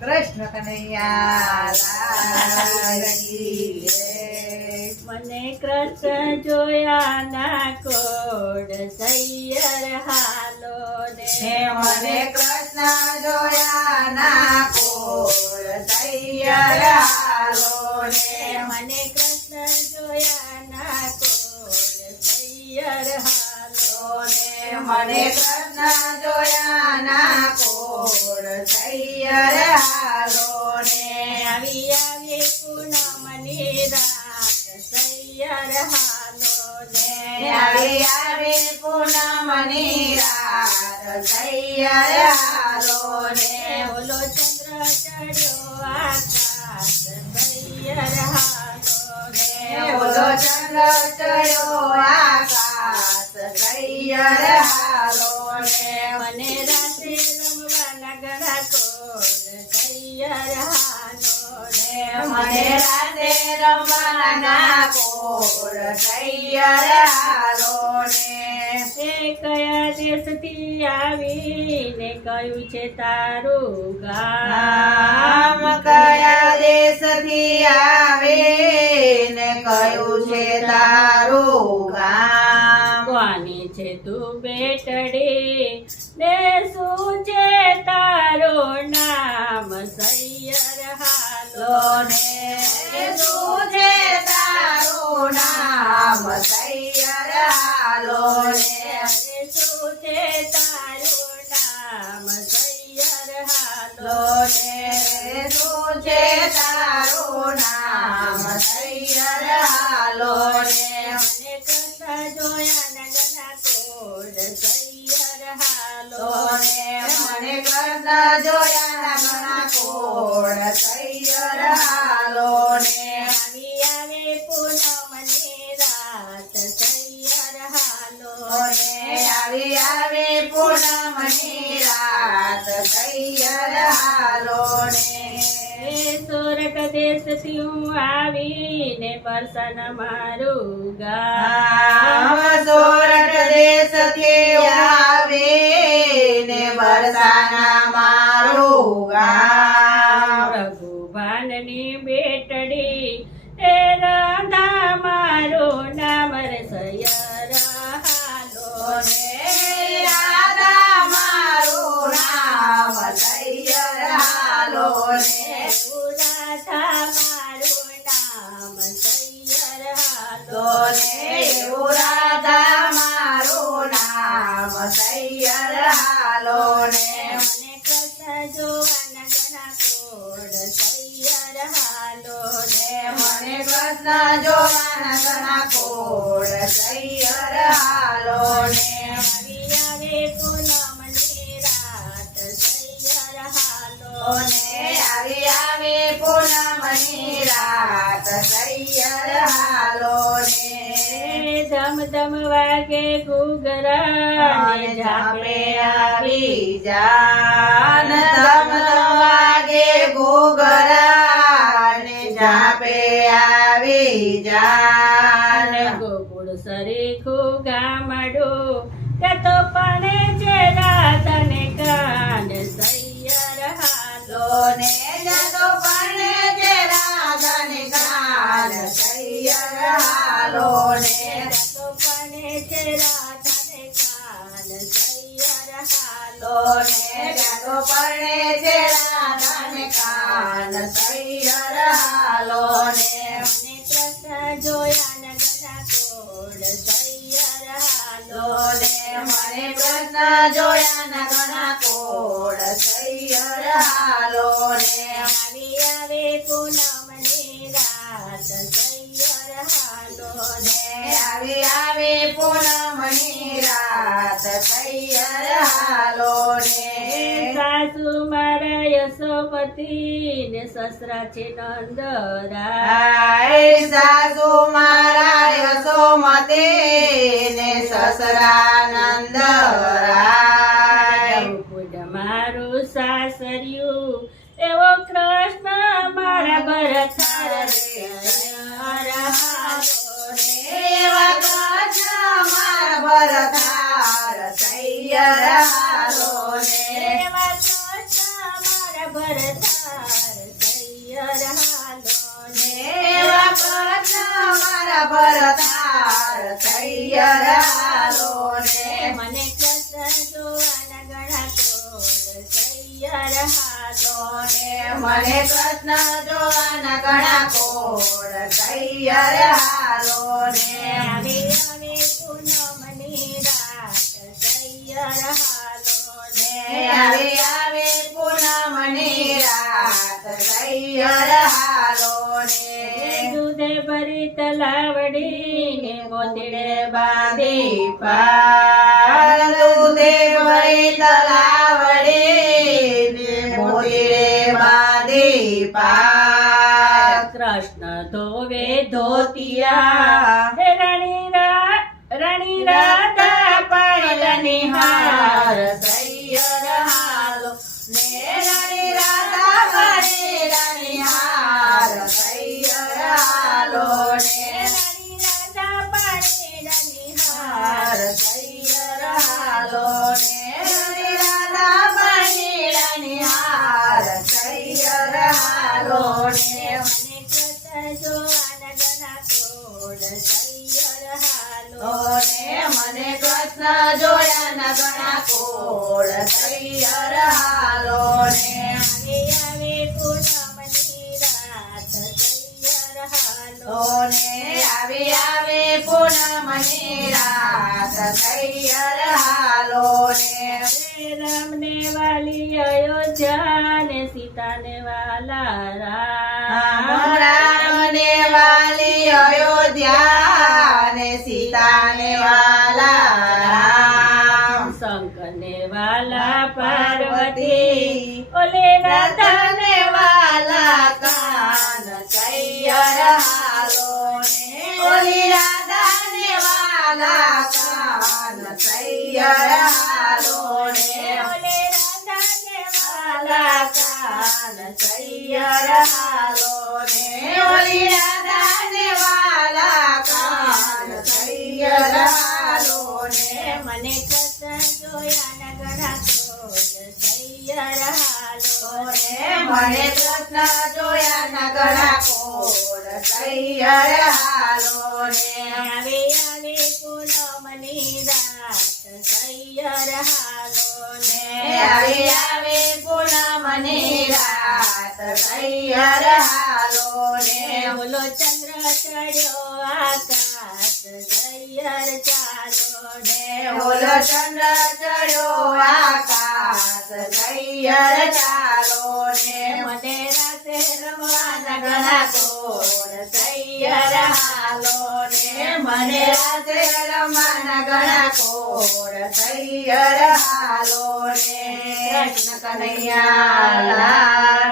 કૃષ્ણ કનૈયા લાલ કી જય। મને કૃષ્ણ જોયા ના કોડ સૈયર હાલો ને મને કૃષ્ણ જોયા ના કોળ તૈયાર હાલો ને મને કૃષ્ણ જોયા ના કોડ સૈયર હાલો ને મને કૃષ્ણ જોયા ના કોળ તૈયાર હાલો ને આવી આવી પૂનમની રાત સૈયર હાલો ને આવી આવી પૂનમની રાત તૈયાર હાલો ને ઓલો ચંદ્ર ચડ્યો આકાશ સૈયર હાલો ને ઓલો ચંદ્ર ચડ્યો આકાશ તૈયાર હાલો ને મને રાતે રમવાના ગળા કોડ સૈયર હાલો ને મને રાતે રમવાના કોળ તૈયાર હાલો ને એ કયા દેશથી આવીને કયું છે તારું ગામ આમ કયા દેશથી આવે ને કયું છે તારું ગામ કોની છે તું બેટડી ને શું છે તારું નામ સૈયર હાલો ને શું છે તારું નામ તૈયાર હાલો ને શું છે તારું નામ સૈયર હાલો ને શું છે તારું નામ તૈયાર હાલો ને મને કથા જોયા નગના કોડ સૈયર હાલો મને કૃષ્ણ જોયા ઘણા કોળ તૈયાર હાલો ને આવી આવે પૂનમની રાત સૈયર હાલો આવી આવી પૂનમની રાત તૈયાર હાલો ને સોરઠ દેશથી હું આવીને પરસન મારું ગામ સોરઠ દેશથી આવે ને બરસાના મારું ગામ રઘુભાનની બેટડી એ રાધા મારું નામ રે સૈયર હાલો ને રાધા મારું નામ તૈયાર હાલો ને રાધા મારું નામ સૈયર હાલો ને એવું રાધા મારું નામ તૈયાર હાલો ને મને કથા જોવાના ઘણા કોડ સૈયર હાલો મને કૃષ્ણ જોવાના ઘણા કોળ તૈયાર હાલો ને આવી આવે પૂનમની રાત સૈયર હાલો આવી આવી પૂનમની રાત તૈયાર હાલો ને ધમ ધમ વાગે ઘૂઘરા ને જાપે આવી જાન ધમ ધમ વાગે ઘૂઘરા ને જાપે આવી જાન ગોકુળ સરીખું ગામડું કે તો પણ છે રાધને કાન સૈયર હાલો ને જતો પણ જે રાધન ગાન તૈયાર હાલો ને તો પણ છે રાધને કાન સૈયર હાલો ને જતો પણ જે રાધન કાન તૈયાર હાલો ને મને કૃષ્ણ જોયા નગના કોડ સૈયર હાલો ને મને કૃષ્ણ જોયા ના ઘણા કોળ તૈયાર હાલો ને આવી આવે પૂનમની રાત સૈયર હાલો આવી આવી પૂનમની રાત તૈયાર હાલો ને સાસુ મારા યશોપતિ ને સસરા છે નંદરા સાસુ મારા યશોમતે ને સસરા નંદરાય કુડ મારું સાસરિયું એવો કૃષ્ણ મારા ભરથાર એવા કૃષ્ણ મારા ભરતાર તૈયાર હાલો ને મને કૃષ્ણ જોવાના ઘણા કોડ તૈયાર હાલો ને મને કૃષ્ણ જોવાના ઘણા કોડ તૈયાર હાલો ને આવે આવે પૂનમની રાત તૈયાર હાલો ને આવે આવે પૂનમની રાત તૈયાર હાલો ને દૂધે ભરી તલાવડીને મોતીડે બાંધી પાર દૂધે ભરી તલાવડીને મોતીડે બાંધી પાર કૃષ્ણ ધોવે ધોતિયા હે રાણી રાધા પાયલની હાર તૈયાર હાલો ને રાણી રાધા પાયલની હાર તૈયાર હાલો ને રાણી રાધા પાયલની હાર તૈયાર હાલો ને રાણી રાધા પાયલની હાર તૈયાર હાલો ને મને કૃષ્ણ જોવાના ઘણા કોડ તૈયાર હાલો ને મને કૃષ્ણ જોયાના ઘણા કોડ તૈયાર હાલો ને આવે આવે પૂનમની રાત તૈયાર હાલો ને આવે આવે પૂનમની રાત તૈયાર હાલો ને રામને વાલી અયોધ્યા ને સીતાને વાલા રામ રામને વાલી અયોધ્યા ને સીતાને વાલા રામ શંકરને વાલા પાર્વતી ઓલે રાધાને વાલા કાન તૈયાર હાલો ને ઓલી રાધાને વાલા કાન તૈયાર હાલો ને ઓલે રાધાને વાલા કાન તૈયાર હાલો ને ઓલી રાધાને વાલા કાન તૈયાર હાલો ને મને કૃષ્ણ જોયાના ઘણા કોડ તૈયાર હાલો ને મને કૃષ્ણ જોયાના ઘણા કોડ તૈયાર હાલો ને આવે આવે પૂનમની રાત તૈયાર હાલો ને આવે આવે પૂનમની રાત તૈયાર હાલો ને બોલો ચંદ્ર ચડ્યો આકાશ તૈયાર ચાલો ને ઓલો ચંદ્ર ચડ્યો આકાશ તૈયાર ચાલો ને મને રાતે રમવાના ઘણા કોડ તૈયાર હાલો ને મને રાતે રમવાના ઘણા કોડ તૈયાર હાલો ને કૃષ્ણ કનૈયા લાલ